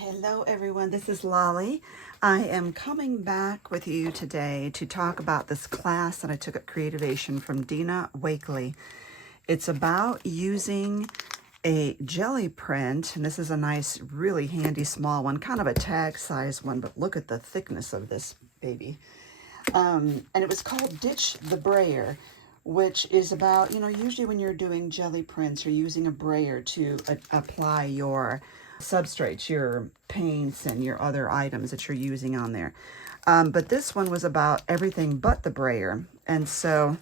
Hello everyone, this is Lolly. I am coming back with you today to talk about this class that I took at Creativation from Dina Wakely. It's about using a jelly print, and this is a nice, really handy small one, kind of a tag size one, but look at the thickness of this baby. And it was called Ditch the Brayer, which is about, usually when you're doing jelly prints, you're using a brayer to apply your substrates, your paints, and your other items that you're using on there. But this one was about everything but the brayer. And so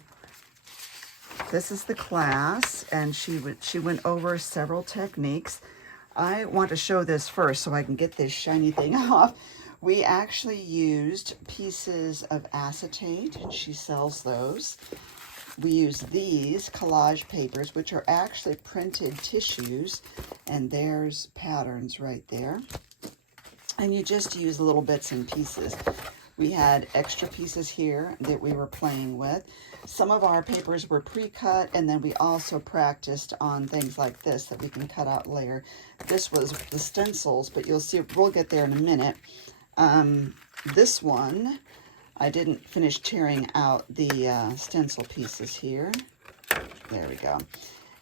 this is the class, and she went over several techniques. I want to show this first so I can get this shiny thing off. We actually used pieces of acetate, and she sells those. We use these collage papers, which are actually printed tissues, and there's patterns right there. And you just use little bits and pieces. We had extra pieces here that we were playing with. Some of our papers were pre-cut, and then we also practiced on things like this that we can cut out later. This was the stencils, but you'll see, we'll get there in a minute. This one, I didn't finish tearing out the stencil pieces here. There we go.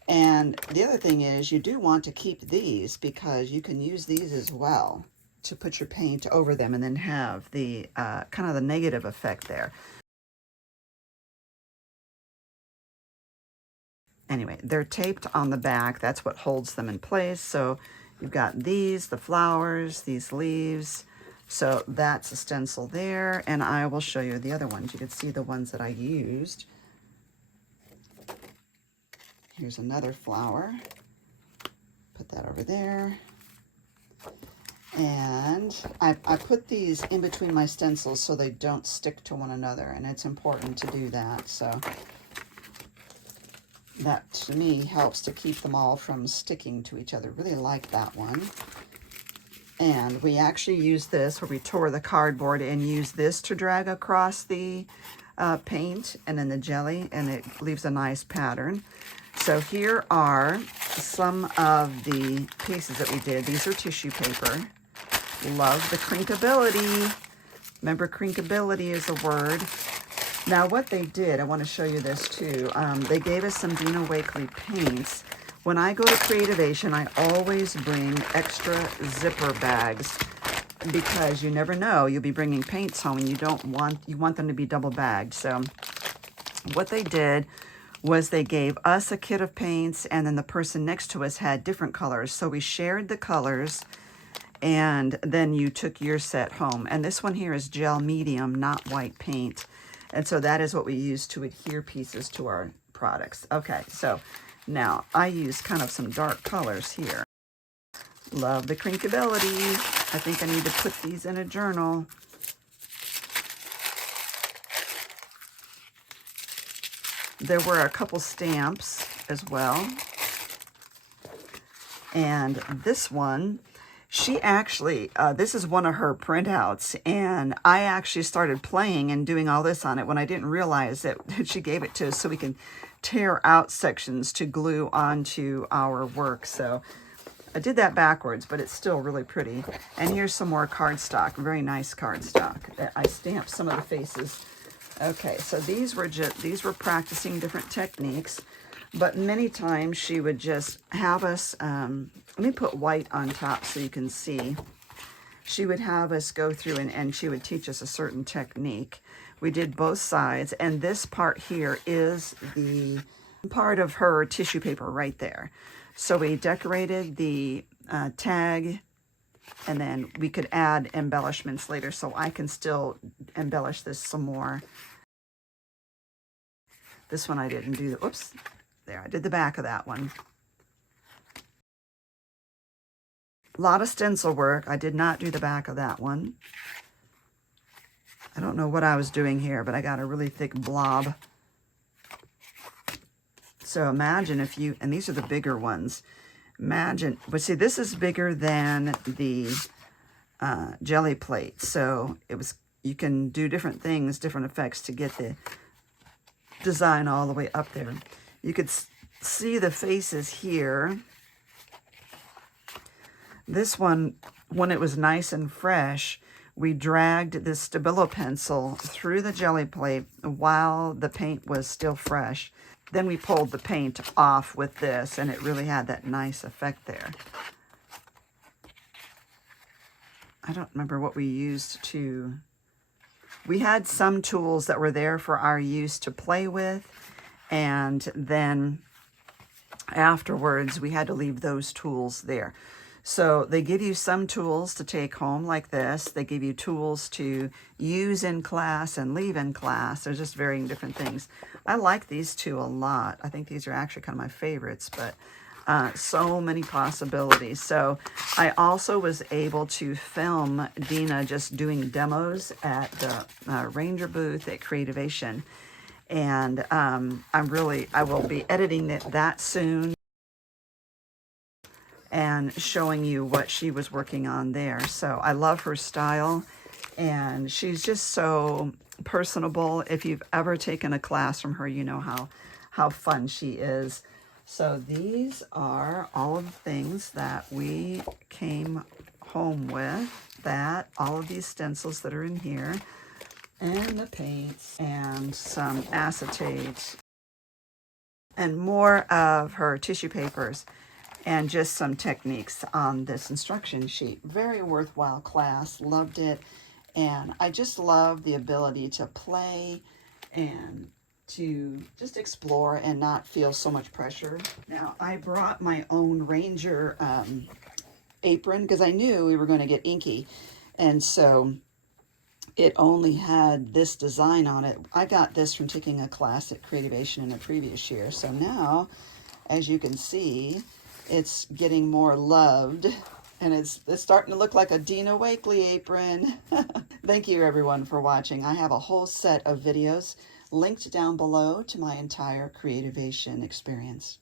And the other thing is, you do want to keep these because you can use these as well to put your paint over them and then have the kind of the negative effect there. Anyway, they're taped on the back. That's what holds them in place. So you've got these, the flowers, these leaves. So that's a stencil there, and I will show you the other ones. You can see the ones that I used. Here's another flower. Put that over there. And I put these in between my stencils so they don't stick to one another, and it's important to do that. So that, to me, helps to keep them all from sticking to each other. Really like that one. And we actually used this where we tore the cardboard and used this to drag across the paint and then the jelly, and it leaves a nice pattern. So here are some of the pieces that we did. These are tissue paper. Love the crinkability. Remember, crinkability is a word. Now what they did, I want to show you this too. They gave us some Dina Wakely paints. When I go to Creativation, I always bring extra zipper bags because you never know. You'll be bringing paints home and you want them to be double bagged. So what they did was they gave us a kit of paints, and then the person next to us had different colors. So we shared the colors, and then you took your set home. And this one here is gel medium, not white paint. And so that is what we use to adhere pieces to our products. Okay, so now, I use kind of some dark colors here. Love the crinkability. I think I need to put these in a journal. There were a couple stamps as well. And this one, she actually, this is one of her printouts, and I actually started playing and doing all this on it when I didn't realize that she gave it to us so we can tear out sections to glue onto our work. So I did that backwards, but it's still really pretty. And here's some more cardstock, very nice cardstock. I stamped some of the faces. Okay, so these were practicing different techniques, but many times she would just have us, let me put white on top so you can see. She would have us go through and she would teach us a certain technique. We did both sides, and this part here is the part of her tissue paper right there. So we decorated the tag, and then we could add embellishments later, so I can still embellish this some more. This one I didn't do, oops, there, I did the back of that one. A lot of stencil work. I did not do the back of that one. I don't know what I was doing here, but I got a really thick blob. So imagine if you, and these are the bigger ones. Imagine, but see, this is bigger than the jelly plate. So you can do different things, different effects to get the design all the way up there. You could see the faces here. This one when it was nice and fresh, we dragged this Stabilo pencil through the jelly plate while the paint was still fresh. Then we pulled the paint off with this, and it really had that nice effect there. I don't remember what we used to... We had some tools that were there for our use to play with, and then afterwards we had to leave those tools there. So they give you some tools to take home like this. They give you tools to use in class and leave in class. There's just varying different things. I like these two a lot. I think these are actually kind of my favorites, but so many possibilities. So I also was able to film Dina just doing demos at the Ranger booth at Creativation. And I will be editing that soon and showing you what she was working on there. So I love her style, and she's just so personable. If you've ever taken a class from her, you know how fun she is. So these are all of the things that we came home with, all of these stencils that are in here, and the paints, and some acetate, and more of her tissue papers, and just some techniques on this instruction sheet. Very worthwhile class, loved it, and I just love the ability to play and to just explore and not feel so much pressure. Now, I brought my own Ranger apron because I knew we were going to get inky, and so it only had this design on it. I got this from taking a class at Creativation in a previous year, so now, as you can see, it's getting more loved, and it's starting to look like a Dina Wakely apron. Thank you everyone for watching. I have a whole set of videos linked down below to my entire Creativation experience.